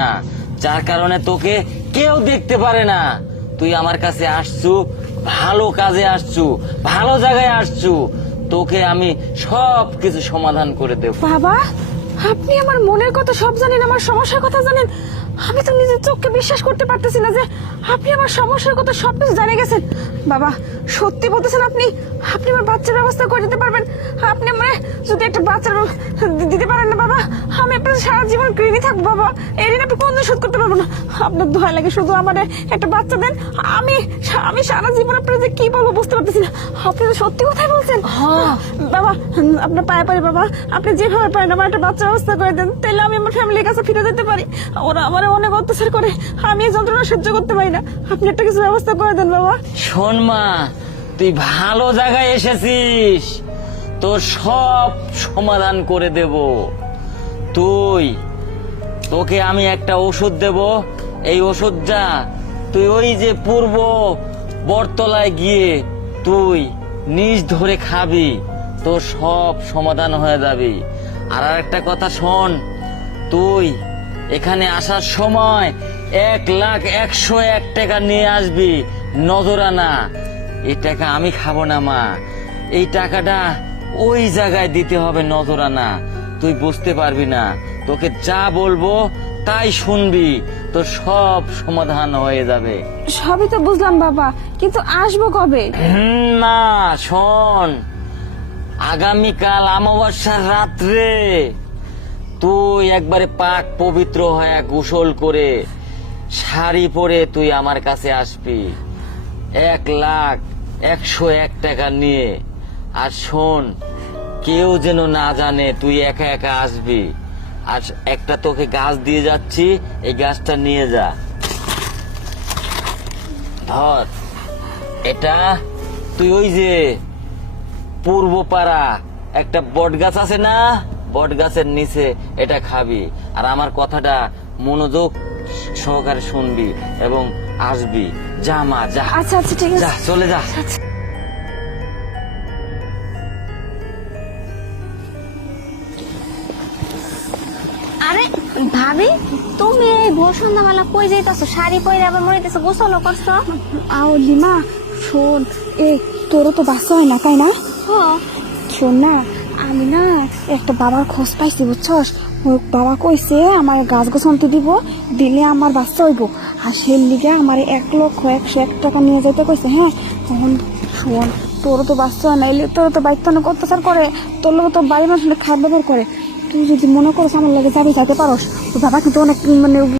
না, যার কারণে তোকে কেউ দেখতে পারে না। তুই আমার কাছে আসছু, ভালো কাজে আসছু, ভালো জায়গায় আসছু, তোকে আমি সব কিছু সমাধান করে দেব। বাবা, আপনি আমার মনের কথা সব জানেন, আমার সমস্যার কথা জানেন। আমি তো নিজের চোখকে বিশ্বাস করতে পারতেছি না যে আপনি আমার সমস্যার কথা সবকিছু জানে গেছেন। বাবা, সত্যি বলতেছেন আপনি আপনি আমার বাচ্চার ব্যবস্থা করে দিতে পারবেন? আপনি মানে যদি একটা বাচ্চার দিতে পারেন না বাবা, আমি আপনার সারা জীবন কৃমি থাকবো বাবা। এই ঋণ আপনি কোনদিন শোধ করতে পারবো না। আপনার দোয়া লাগে, শুধু আমাদের একটা বাচ্চা দেন। আমি আমি সারা জীবন আপনার যে কি বলবো বুঝতে পারতেছি না। আপনি তো সত্যি কথাই বলছেন। বাবা, আপনার পায়ে পারে বাবা, আপনি যেভাবে পারেন আমার একটা বাচ্চার ব্যবস্থা করে দেন, তাহলে আমি আমার ফ্যামিলির কাছে ফিরে যেতে পারি। ওরা আমার অনেক অত্যাচার করে, আমি এই যন্ত্রণা সহ্য করতে পারি না। আপনি একটা কিছু ব্যবস্থা করে দেন বাবা। শোন মা, তুই ভালো জায়গায় এসেছিস, তোর সব সমাধান করে দেব। তোকে আমি একটা ওষুধ দেব। এই ওষুধটা তুই ওই যে পূর্ব বটতলায় গিয়ে তুই নিজ ধরে খাবি, তোর সব সমাধান হয়ে যাবে। আর একটা কথা শোন, তুই এখানে আসার সময় 1,01,01 টাকা নিয়ে আসবি, নজরানা। এই টাকা আমি খাবো না মা, এই টাকাটা ওই জায়গায় দিতে হবে, নজরানা। তুই বুঝতে পারবি না, তোকে যা বলবো তাই শুনবি, তোর সব সমাধান হয়ে যাবে। সবই তো বুঝলাম বাবা, কিন্তু আসবো কবে? না শোন, আগামীকাল অমাবস্যার রাত্রে তুই একবারে পাক পবিত্র হয়ে গোসল করে শাড়ি পরে তুই আমার কাছে আসবি, 1,01,01 টাকা নিয়ে। আর শোন, কেউ যেন না জানে তুই একা একা আসবি। আর একটা তোকে গাছ দিয়ে যাচ্ছি, এই গাছটা নিয়ে যা, ধর। এটা তুই ওই যে পূর্ব পাড়া একটা বট গাছ আছে না, বট গাছের নিচে এটা খাবি। আর আমার কথাটা মনোযোগ সহকারে শুনবি এবং আসবি। যা মা, যা। আচ্ছা আচ্ছা, ঠিক আছে, যা, চলে যা। আরে ভাবি, তুমি এই ভোর সন্ধ্যাবেলা কই যাইতাছো? শাড়ি পরে আবার মরিতেছো, গোসলও করছো? আও লিমা, শোন, তোরও তো বাচ্চা হয় না তাই না? শোন না, আমি না একটা বাবার খোঁজ পাইছি বুঝছস। ওই বাবা কইছে আমার গাছ গোছান্তি দিলে আমার বাচ্চা হইব। আর সেই লিগে আমার 1,01,01 টাকা নিয়ে যেতে কইছে। হ্যাঁ, তখন শোন, তোরও তো বাচ্চা হয় না, এলে তোরও তো বাইক অনেক অত্যাচার করে, তোর লোক তো বাড়ির মানুষ খারাপ ব্যবহার করে। তুই যদি মনে করস আমার লাগে যাবি, যাইতে পারস। তো বাবা কিন্তু অনেক মানে